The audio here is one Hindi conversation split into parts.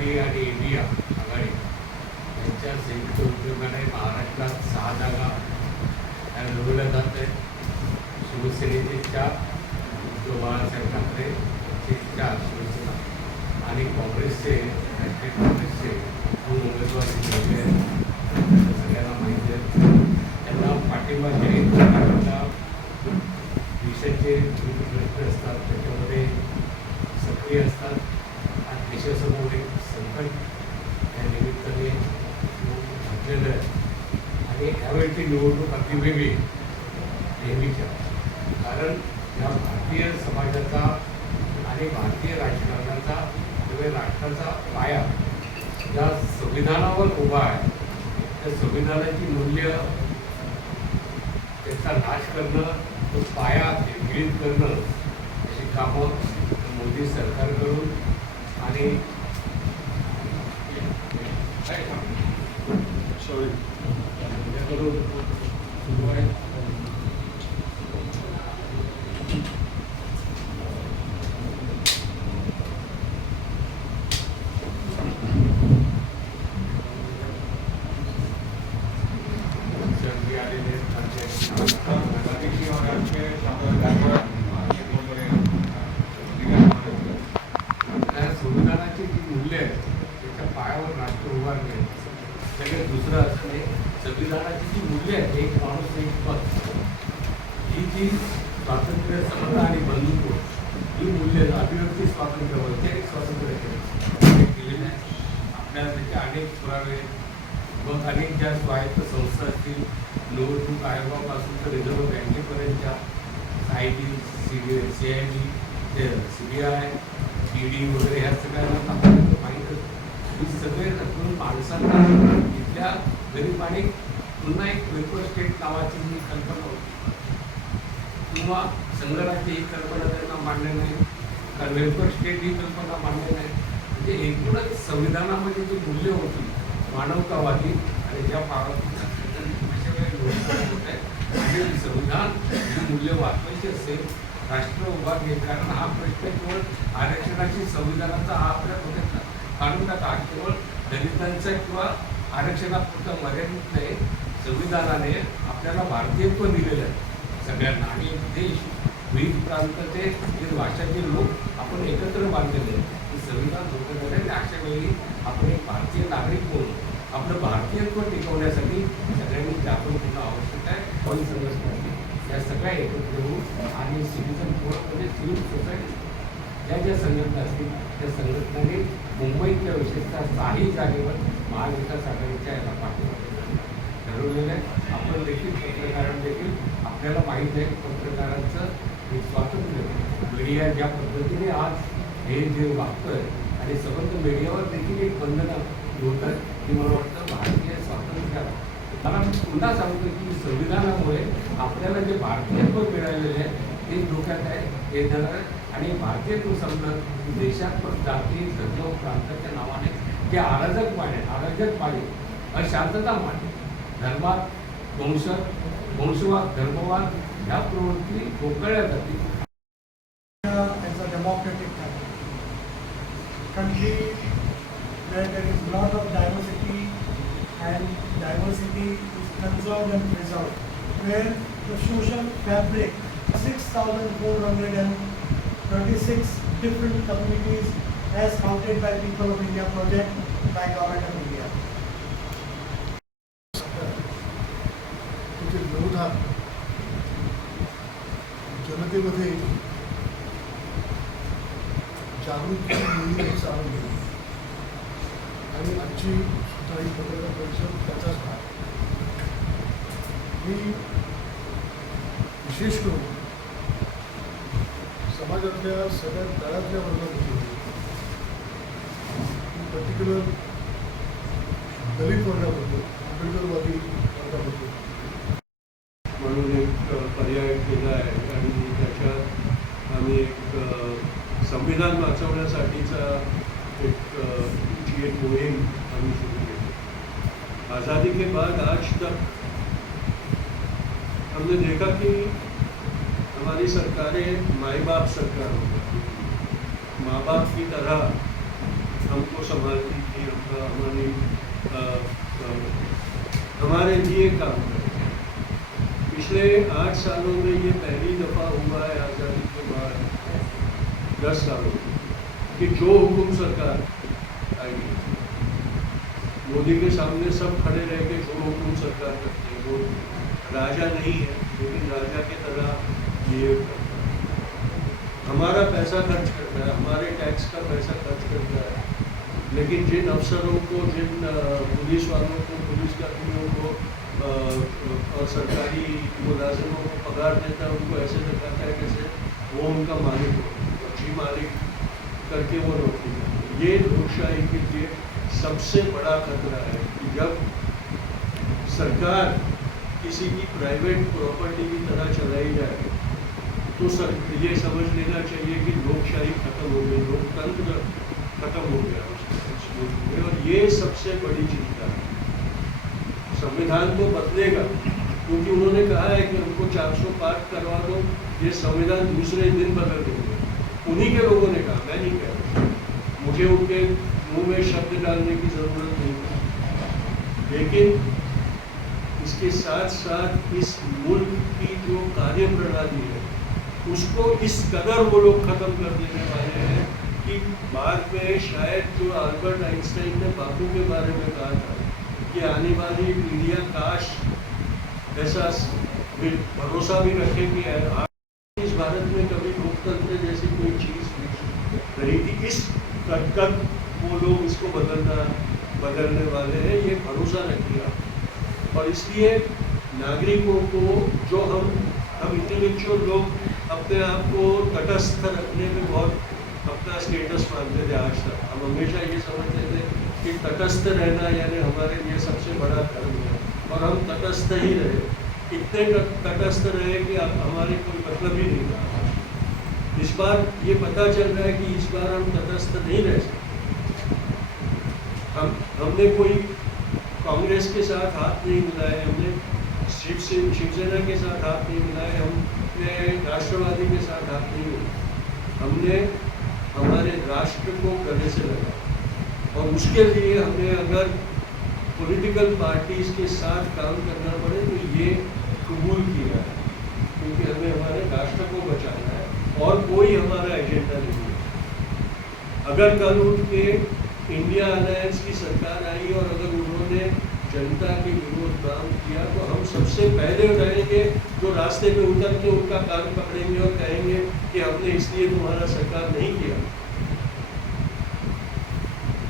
महाविकासआघाडी आणि इंडिया आघाडी यांच्या संयुक्त उद्योगाने महाराष्ट्रात 6 जागा लढवल्या जात आहेत. शिवसेनेचे 4, उद्धव बाळासाहेब ठाकरेचे 4 शिवसेना आणि काँग्रेसचे राष्ट्रीय काँग्रेसचे 2 उमेदवार निवडले आहेत. सगळ्यांना माहिती आहे. त्यांना पाठिंबा जाहीर करण्याचा देशाचे विविध प्रश्न असतात, त्याच्यामध्ये सक्रिय असतात आणि देशासमोर एक संकट या निमित्ताने घडलेलं आहे. आणि यावेळची निवडणूक अगदी वेगळी नेहमीच्या, कारण या भारतीय समाजाचा आणि भारतीय राजकारणाचा किंवा राष्ट्राचा पाया ज्या संविधानावर उभा आहे, त्या संविधानाची मूल्य त्याचा नाश करणं, तो पाया गिळीत करणं अशी कामं मोदी सरकारकडून आणि तुमच्याकडून सुरू आहे. संविधानाची जी मूल्य आहे त्याच्या पायावर राष्ट्र उभारले. सगळ्यात दुसरं असणे, संविधानाची जी मूल्य आहे, एक माणूस एक पद, ही जी स्वातंत्र्य, समता आणि बंधुत्व, ही मूल्य, अभिव्यक्ती स्वातंत्र्य, वैचारिक स्वातंत्र्य केलेलं आहे. आपल्याला त्याचे अनेक पुरावे व अनेक ज्या स्वायत्त संस्था असतील, निवडणूक आयोगापासून तर reserve बँकेपर्यंतच्या IB, CID, CBI, ED वगैरे ह्या सगळ्यांना आपल्याला माहीत असतं. ही सगळे रचून माणसांना इथल्या गरिबाने पुन्हा एक वेपर स्टेट नावाची जी कल्पना होती किंवा संघराज्य ही कल्पना त्यांना मान्य नाही, कारण वेपर स्टेट ही कल्पना मान्य नाही. म्हणजे एकूणच संविधानामध्ये जी मूल्य होती मानवतावादी आणि ज्या पावती अशा वेळी लोक होत आहेत आणि संविधान ही मूल्य वाचवायची असेल, राष्ट्र उभा घेईल. कारण हा प्रश्न केवळ आरक्षणाची संविधानाचा हा आपल्या डोक्यातला काढून टाका, केवळ दलितांचा किंवा आरक्षणापुरता मर्यादित नाही. संविधानाने आपल्याला भारतीयत्व दिलेलं आहे सगळ्यांना, आणि देश, विविध प्रांताचे, विविध भाषाचे लोक आपण एकत्र बांधलेले आहेत. संविधान धोका झाले आणि अशा वेळी आपण एक भारतीय नागरिक म्हणून आपलं भारतीयत्व टिकवण्यासाठी सगळ्यांनी जागरूक होणं आवश्यक आहे. पण संघटना या सगळ्या एकत्र होऊन आणि सिटिझन फोरम म्हणजे सिव्हिल सोसायटी ज्या ज्या संघटना असतील त्या संघटनांनी मुंबईतल्या विशेषतः 6 जागेवर महाविकास आघाडीच्या याला पाठिंबा ठरवलेलं आहे. आपण देखील पत्रकारांना देखील आपल्याला माहीत आहे पत्रकारांचं हे स्वातंत्र्य, मीडिया ज्या पद्धतीने आज हे जे वागतंय आणि सबंध मीडियावर देखील एक बंधनं होतात, की मला वाटतं भारतीय स्वातंत्र्याला मला पुन्हा सांगतो की संविधानामुळे आपल्याला जे भारतीयत्व मिळालेले आहे ते धोक्यात आहे, हे झालं. आणि भारतीयत्व समजलं की देशात पण जाती, धर्म, प्रांताच्या नावाने जे अराजक पाडे, अशांतता मांडे, धर्मात वंशवाद, धर्मवाद ह्या प्रवृत्ती ढोकळल्या जातील. As a democratic country where there is a lot of diversity and diversity is conserved and preserved, where the social fabric, 6,436 different communities as counted by People of India project by Government of India. विरोधात जनतेमध्ये जागृती मोहीम चालू केली आणि आजची सुद्धा ही पत्रकार परिषद त्याचाच भाग. मी विशेष करून समाजातल्या सगळ्यात तळातल्या वर्गामध्ये, पर्टिक्युलर दलित वर्गाबद्दल, आंबेडकरवादी वर्गाबद्दल म्हणून एक पर्याय केला आहे आणि त्याच्यात आम्ही एक संविधान वाचवण्यासाठीचा एक मोहीम आम्ही सुरू केली. आज़ादी के बाद आज तक हमने देखा कि हमारी सरकारें माँ बाप सरकार हो गई, माँ बाप की तरह हमको संभालती थी, हमारे लिए काम करती थी। पिछले 8 सालों में ये पहली दफ़ा हुआ है आज़ादी के बाद 10 सालों में कि जो हुकुम सरकार आई, मोदी के सामने सब खड़े रह के जो हुकुम सरकार करती है, वो राजा नहीं है लेकिन राजा की तरह ये हमारा पैसा खर्च करता है, हमारे टैक्स का पैसा खर्च करता है, लेकिन जिन अफसरों को, जिन पुलिस वालों को, पुलिसकर्मियों को और सरकारी मुलाजिमों को पगार देता है, उनको ऐसे दिखाता है जैसे वो उनका मालिक हो और जी मालिक करके वो नौकरी करते हैं। ये लोकशाही के लिए सबसे बड़ा खतरा है कि जब सरकार किसी की प्राइवेट प्रॉपर्टी की तरह चलाई जाए तो ये समझ लेना चाहिए कि लोकशाही खत्म हो गई, लोकतंत्र खत्म हो गया उस मुल्क में। और ये सबसे बड़ी चिंता है। संविधान तो बदलेगा क्योंकि उन्होंने कहा है कि उनको 400 पार करवा दो, ये संविधान दूसरे दिन बदल देंगे। उन्हीं के लोगों ने कहा, मैं नहीं कह रहा, मुझे उनके मुंह में शब्द डालने की जरूरत नहीं है। लेकिन इसके साथ साथ इस मुल्क की जो कार्य प्रणाली है उसको इस कदर वो लोग खत्म कर देने वाले हैं कि बाद में शायद जो अल्बर्ट आइंस्टाइन ने बापू के बारे में कहा था कि आने वाली पीढ़ियां काश ऐसा भरोसा भी रखे कि इस भारत में कभी लोकतंत्र जैसी कोई चीज़ रही थी। इस कद तक वो लोग इसको बदलने वाले हैं, ये भरोसा रखिए आप। और इसलिए नागरिकों को, जो हम इंटेलेक्चुअल लोग अपने आप को तटस्थ रखने में बहुत अपना स्टेटस मानते थे आज तक, हम हमेशा ये समझते थे कि तटस्थ रहना यानी हमारे लिए सबसे बड़ा धर्म है, और हम तटस्थ ही रहे, इतने तटस्थ रहे कि अब हमारे कोई मतलब ही नहीं रहा। इस बार ये पता चल रहा है कि इस बार हम तटस्थ नहीं रह सकते। हमने कोई कांग्रेस के साथ हाथ नहीं मिलाए, हमने शिवसेना के साथ हाथ नहीं मिलाए, हमने राष्ट्रवादी के साथ हाथ नहीं मिलाए, हमने हमारे राष्ट्र को गले से लगा। और उसके लिए हमें अगर पॉलिटिकल पार्टीज के साथ काम करना पड़े तो ये कबूल किया है, क्योंकि हमें हमारे राष्ट्र को बचाना है और कोई हमारा एजेंडा नहीं है। अगर कल उठ के इंडिया अलायंस की सरकार आई और अगर उन्होंने जनता के विरोध काम किया तो हम सबसे पहले रहेंगे जो रास्ते पे उतर के उनका कान पकड़ेंगे और कहेंगे कि हमने इसलिए तुम्हारा सरकार नहीं किया,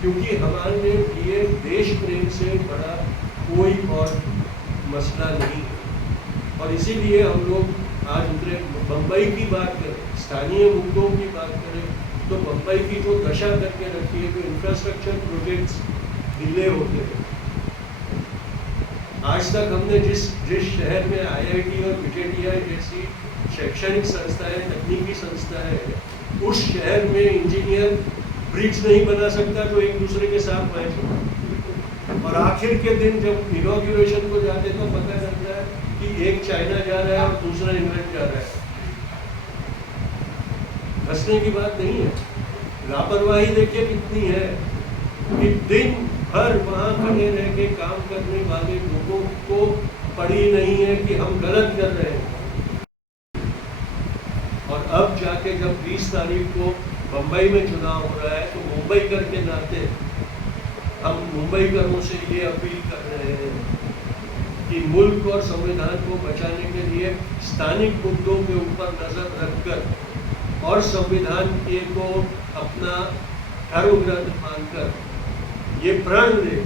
क्योंकि हमारे लिए देश प्रेम से बड़ा कोई और मसला नहीं है। और इसीलिए हम लोग आज उतरे। बम्बई की बात करें, स्थानीय मुद्दों की बात करें तो बम्बई की जो दशा करके रखी है, जो इंफ्रास्ट्रक्चर प्रोजेक्ट्स डिले होते हैं, आज तक हमने जिस शहर में IIT और VJTI जैसी शैक्षणिक संस्थाएं, तकनीकी संस्थाएं हैं, उस शहर में इंजीनियर ब्रिज नहीं बना सकता तो एक दूसरे के साथ मैच। और आखिर के दिन जब इनॉग्रेशन को जाते तो पता चलता है कि एक चाइना जा रहा है और दूसरा इंग्लैंड जा रहा है। हंसने की बात नहीं है। लापरवाही देखिए कितनी है कि दिन भर वहाँ खड़े रह के काम करने वाले लोगों को पड़ी नहीं है कि हम गलत कर रहे हैं। और अब जाके जब 20 तारीख को बम्बई में चुनाव हो रहा है तो मुंबई करके नाते हम मुंबईकरों से ये अपील कर रहे हैं कि मुल्क और संविधान को बचाने के लिए स्थानिक मुद्दों के ऊपर नजर रखकर और संविधान के को अपना धर्म ग्रंथ मानकर ये प्रण ले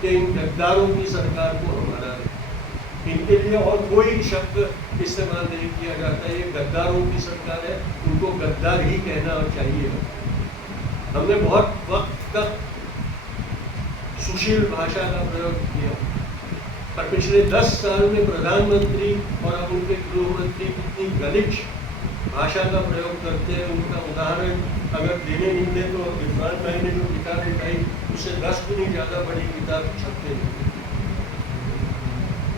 कि इन गद्दारों की सरकार को हमारा है। इनके लिए और कोई शब्द इस्तेमाल नहीं किया जाता। ये गद्दारों की सरकार है, उनको गद्दार ही कहना चाहिए। हमने बहुत वक्त तक सुशील भाषा का प्रयोग किया, पर पिछले 10 साल में प्रधानमंत्री और अब उनके गृह मंत्री कितनी गलिच भाषा का प्रयोग करते हैं। उनका उदाहरण अगर देने निकले तो इरफान भाई ने जो किताब लिखाई उससे 10 गुनी ज़्यादा बड़ी किताब छपते हैं।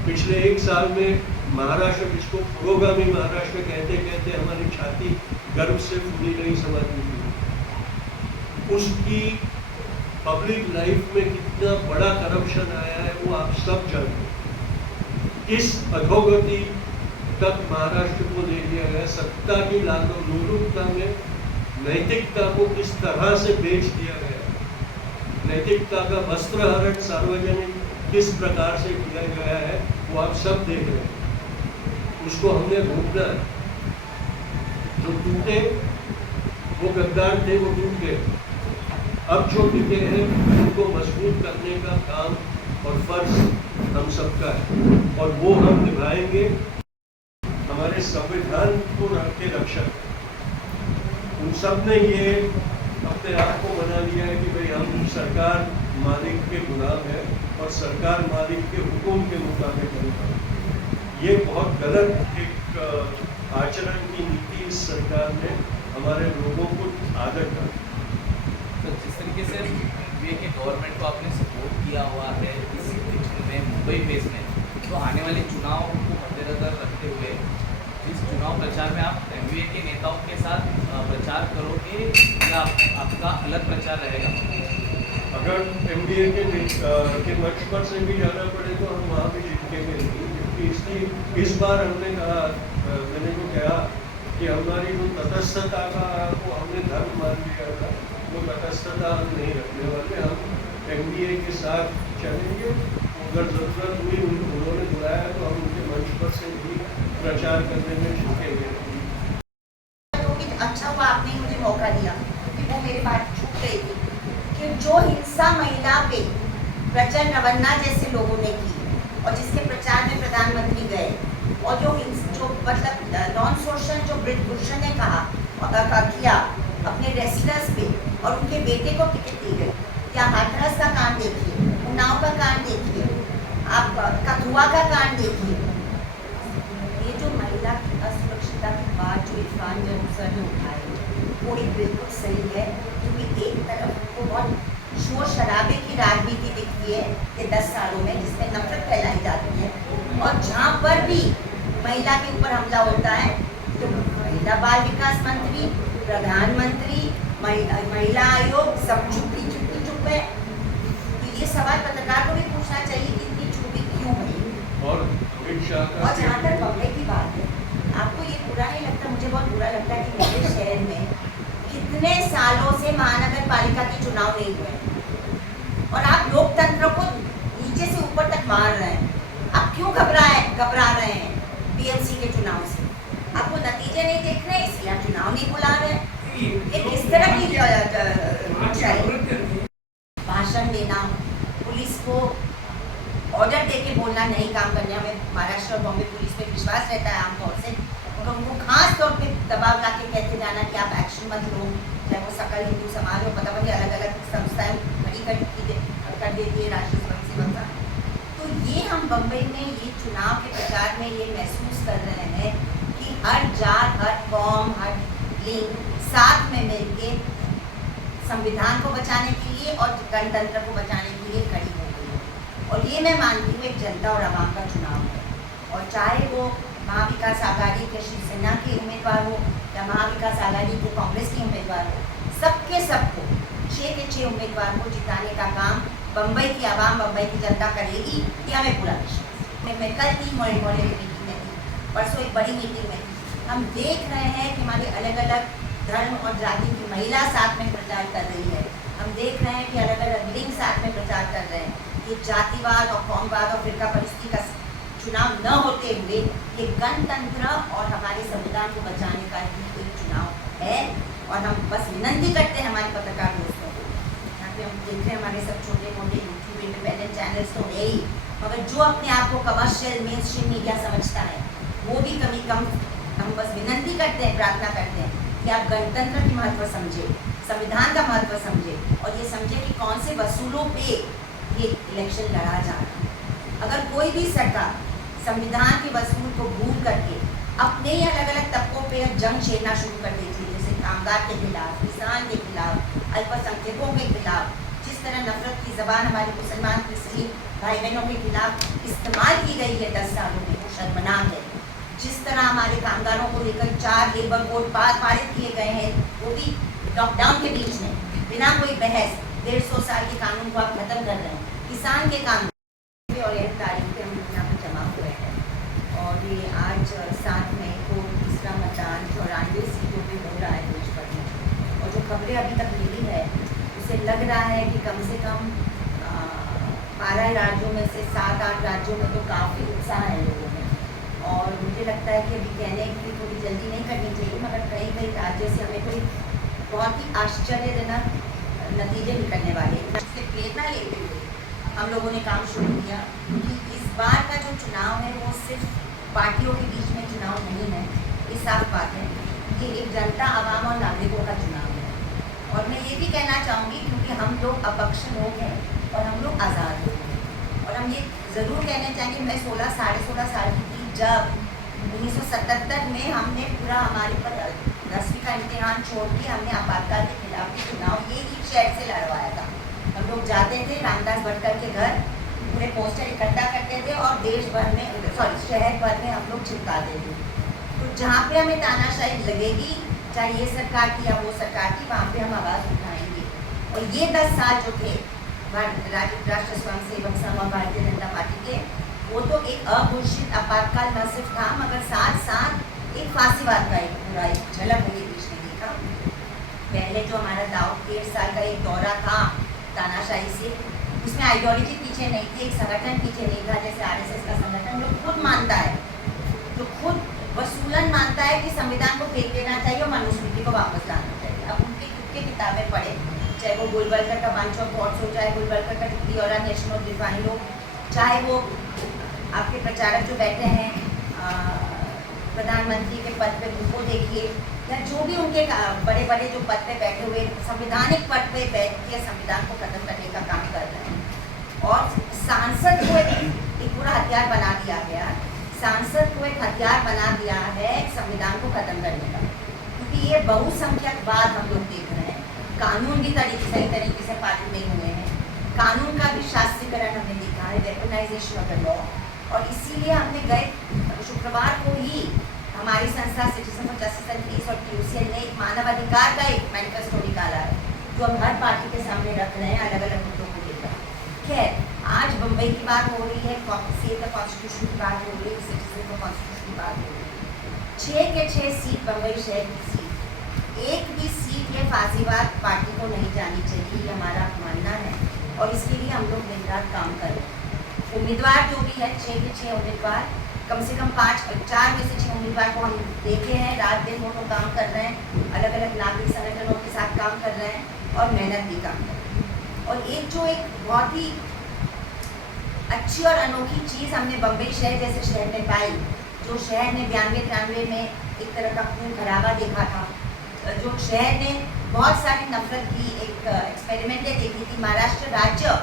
पिछले 1 साल में महाराष्ट्र, जिसको पुरोगामी महाराष्ट्र कहते कहते हमारी छाती गर्व से फूली नहीं समाती थी। उसकी पब्लिक लाइफ में कितना बड़ा करप्शन आया है वो आप सब जानते हैं। किस अधोगति तक महाराष्ट्र को ले लिया गया, सत्ता की लोलुपता में नैतिकता को किस तरह से बेच दिया गया, नैतिकता का वस्त्रहरण सार्वजनिक किस प्रकार से किया गया है वो आप सब देख रहे हैं। उसको हमने रोकना है। जो टूटे वो गद्दार थे, वो टूट गए। अब जो टिके हैं उनको मजबूत करने का काम और फर्ज हम सबका है और वो हम निभाएंगे। हमारे संविधान को के रक्षक उन सब ने ये अपने आप को बना लिया है कि भाई हम सरकार मालिक के गुलाम है और सरकार मालिक के हुक्म के मुताबिक होगा। ये बहुत गलत एक आचरण की नीति इस सरकार ने हमारे लोगों को आदत डाली। तो जिस तरीके से यूपीए के गवर्नमेंट को आपने सपोर्ट किया हुआ है इस इलेक्शन में मुंबई बेस में, तो आने वाले चुनाव को मद्देनजर रखते हुए इस चुनाव प्रचार में आप एमवीए के नेताओं के साथ प्रचार करोगे या आपका अलग प्रचार रहेगा? अगर एमडीए के मंच पर से भी जाना पड़े तो हम वहाँ भी जीतेंगे, क्योंकि इस बार हमने कहा, मैंने को कहा कि हमारी जो तटस्थता का वो हमने धर्म मान लिया था, वो तटस्थता हम नहीं रखने वाले। हम एमडीए के साथ चलेंगे। अगर ज़रूरत हुई उन्होंने बुलाया तो हम उनके मंच पर से भी प्रचार करने में झुकेंगे। अच्छा हुआ आपने मुझे मौका दिया कि वो मेरी बात छूट गई थी कि जो हिंसा महिला पे प्रचंड रवन्ना जैसे लोगों ने की और जिसके प्रचार में प्रधानमंत्री गए और जो मतलब नॉन सोशल जो ब्रिजभूषण ने कहा और किया अपने रेसलर्स पे और उनके बेटे को टिकट दी गई, या हाथरस का कांड देखिए, उन्नाव का कांड देखिए, आप कथुआ का कांड देखिए। ये जो महिला की असुरक्षितता की बात जो इरफान जरूर सर ने उठाई वो एक बिल्कुल सही है, क्योंकि एक तरफ को बहुत शोर शराबे की राजनीति दिखती है ये 10 सालों में, जिसमें नफरत फैलाई जाती है, और जहाँ पर भी महिला के ऊपर हमला होता है तो महिला बाल विकास मंत्री, प्रधानमंत्री, महिला आयोग सब चुप है। तो ये सवाल पत्रकार को भी पूछना चाहिए कि इतनी चुप्पी क्यों है। और अमित शाह का और जहाँ तक बम्बई की बात है, आपको ये बुरा नहीं लगता, मुझे बहुत बुरा लगता है कि मेरे शहर में कितने सालों से महानगर पालिका के चुनाव नहीं हुए और आप लोकतंत्र को नीचे से ऊपर तक मार रहे हैं। आप क्यों घबरा रहे हैं बीएमसी के चुनाव से? आपको नतीजे नहीं देख रहे, इसलिए आप चुनाव नहीं बुला रहे। ये किस तरह की भाषण देना, पुलिस को ऑर्डर देके बोलना नहीं काम करने, हमें महाराष्ट्र और बॉम्बे पुलिस पे विश्वास रहता है आमतौर से, तो उनको खास तौर पे दबाव ला के कहते जाना कि आप एक्शन मत लो, चाहे वो सकल हिंदू समाज हो, पता अलग अलग संस्थाएं खड़ी कर देती है राष्ट्रीय स्वयं सेवक। तो ये हम बम्बई में ये चुनाव के प्रचार में ये महसूस कर रहे हैं कि हर जात, हर कौम, हर लिंग साथ में मिलके संविधान को बचाने के लिए और गणतंत्र को बचाने के लिए खड़ी हो गई है। और ये मैं मानती हूँ एक जनता और आवाम का चुनाव है, और चाहे वो महाविकास आघाड़ी के शिवसेना के उम्मीदवार हो या महाविकास आघाड़ी के कांग्रेस के उम्मीदवार हो, सबको 6 के 6 उम्मीदवार को जिताने का काम बम्बई की आवाम, बम्बई की जनता करेगी, ये हमें पूरा विश्वास। मैं कल थी मोहल्ले की मीटिंग में थी, परसों एक बड़ी मीटिंग में थी। हम देख रहे हैं कि हमारे अलग अलग धर्म और जाति की महिला साथ में प्रचार कर रही है। हम देख रहे हैं कि अलग अलग लिंग साथ में प्रचार कर रहे हैं। ये जातिवाद और कौमवाद और फिरका परिस्थिति का चुनाव न होते हुए ये गणतंत्र और हमारे संविधान को बचाने का ही एक चुनाव है। और हम बस विनंती करते हैं हमारे पत्रकार दोस्तों को, यहाँ पे हम देख रहे हैं हमारे सब छोटे मोटे यूट्यूब इंडिपेंडेंट चैनल्स तो है ही, मगर जो अपने आप को कमर्शियल मेन स्ट्रीम मीडिया समझता है वो भी कम हम बस विनंती करते हैं, प्रार्थना करते हैं कि आप गणतंत्र की महत्व समझे, संविधान का महत्व समझे, और ये समझे कि कौन से वसूलों पे ये इलेक्शन लड़ा जा रहा है। अगर कोई भी सरकार संविधान के वसूल को भूल करके अपने ही अलग अलग तबकों पे जंग छेड़ना शुरू कर देती है, जैसे कामगार के खिलाफ, किसान के खिलाफ, अल्पसंख्यकों के खिलाफ, जिस तरह नफरत की जबान हमारे मुसलमान मुस्लिम भाई बहनों के खिलाफ इस्तेमाल की गई है 10 सालों में, वो शर्मनाक है। जिस तरह हमारे कामगारों को लेकर 4 लेबर कोड पारित किए गए हैं, वो भी लॉकडाउन के बीच में, बिना कोई बहस 150 साल के कानून को आप खत्म कर रहे हैं। किसान के कानून और 1 तारीख पे हम लोग यहाँ पर जमा हुए हैं और ये आज 7 मई को तीसरा मतदान 94 सीटों पे हो रहा है देश भर में। और जो खबरें अभी तक मिली है उससे लग रहा है कि कम से कम 12 राज्यों में से 7-8 राज्यों में तो काफ़ी उत्साह है लोगों में। और मुझे लगता है कि अभी कहने की थोड़ी जल्दी नहीं करनी चाहिए, मगर कई राज्य से हमें कोई बहुत ही आश्चर्यजनक नतीजे निकलने वाले हैं। इससे प्रेरणा लेते हुए हम लोगों ने काम शुरू किया कि इस बार का जो चुनाव है वो सिर्फ पार्टियों के बीच में चुनाव नहीं है। ये साफ बात है कि एक जनता, आवाम और नागरिकों का चुनाव है। और मैं ये भी कहना चाहूँगी क्योंकि हम लोग अपक्ष लोग हैं और हम लोग आज़ाद लोग हैं, और हम ये ज़रूर कहना चाहेंगे, मैं 16 साल की थी जब 1977 में हमने पूरा हमारे पर 10वीं का इम्तिहान छोड़ के हमने आपातकाल के खिलाफ चुनाव ये ही शहर से लड़वाया था। हम लोग जाते थे रामदास भटकर के घर, पूरे पोस्टर इकट्ठा करते थे और शहर भर में हम लोग चिपकाते थे। तो जहाँ पे हमें तानाशाही लगेगी, चाहे ये सरकार की या वो सरकार की, वहाँ पे हम आवाज़ उठाएंगे। और ये 10 साल जो थे राष्ट्र स्वयंसेवक संघ और भारतीय जनता पार्टी के, वो तो एक अघोषित आपातकाल न सिर्फ था मगर साथ साथ एक फांसीवाद का एक पूरा एक झलक मुझे देश ने देखा। पहले जो हमारा दाऊद 1.5 साल का एक दौरा था तानाशाही से, उसमें आइडियोलॉजी पीछे नहीं थी, एक संगठन पीछे नहीं था जैसे RSS का संगठन, जो खुद मानता है, जो खुद वसूलन मानता है कि संविधान को फेंक देना चाहिए और मनुस्मृति को वापस लाना चाहिए। अब उनकी खुद की किताबें पढ़े, चाहे वो गोलवलकर का बंच ऑफ थॉट्स हो, चाहे गोलवलकर का दियोरा नेशनल डिफाइन हो, चाहे वो आपके प्रचारक जो बैठे हैं प्रधानमंत्री के पद पे उनको देखिए, या जो भी उनके बड़े बड़े जो पद पे बैठे हुए संवैधानिक पद पे बैठ के संविधान को खत्म करने का काम कर रहे हैं। और सांसद को एक पूरा हथियार बना दिया गया, सांसद को एक हथियार बना दिया है संविधान को खत्म करने का, क्योंकि ये बहुसंख्यकवाद हम लोग देख रहे हैं। कानून भी सही तरीके से पारित नहीं हुए हैं, कानून का भी शास्त्रीकरण हमने देखा है, वेपनाइजेशन ऑफ द लॉ। और इसीलिए हमने गए शुक्रवार को ही हमारी संस्था citizen for justice and peace और TUCL ने एक मानवाधिकार का एक मैनिफेस्टो निकाला है, जो हम हर पार्टी के सामने रख रहे हैं अलग अलग मुद्दों को लेकर। खैर, आज बम्बई की बात हो रही है, सेव द कॉन्स्टिट्यूशन की बात हो रही है, सिटीजन फॉर कॉन्स्टिट्यूशन की बात हो रही है। 6 के 6 सीट बम्बई शहर की सीट, एक भी सीट ये फांसीवाद पार्टी को नहीं जानी चाहिए, ये हमारा मानना है। और इसके लिए हम लोग दिन रात काम कर रहे हैं। उम्मीदवार जो भी है 6 के 6 उम्मीदवार, कम से कम 4 में से 6 उम्मीदवार को हम देखे हैं, रात दिन वो लोग काम कर रहे हैं, अलग अलग नागरिक संगठनों के साथ काम कर रहे हैं और मेहनत भी काम कर रहे हैं। और एक बहुत ही अच्छी और अनोखी चीज़ हमने बम्बई शहर जैसे शहर में पाई, जो शहर ने 92-93 में एक तरह का खून खराबा देखा था, जो शहर ने बहुत सारी नफरत की एक एक्सपेरिमेंटें देखी थी। महाराष्ट्र राज्य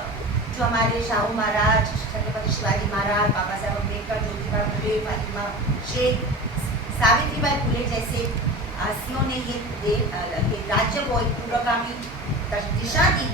जो हमारे शाहू महाराज, छत्रपति शिवाजी महाराज, बाबा साहेब अम्बेडकर, ज्योतिबा फुले, फातिमा शेख, सावित्रीबाई फुले जैसे हस्तियों ने ये राज्य को एक पूर्वगामी दिशा दी।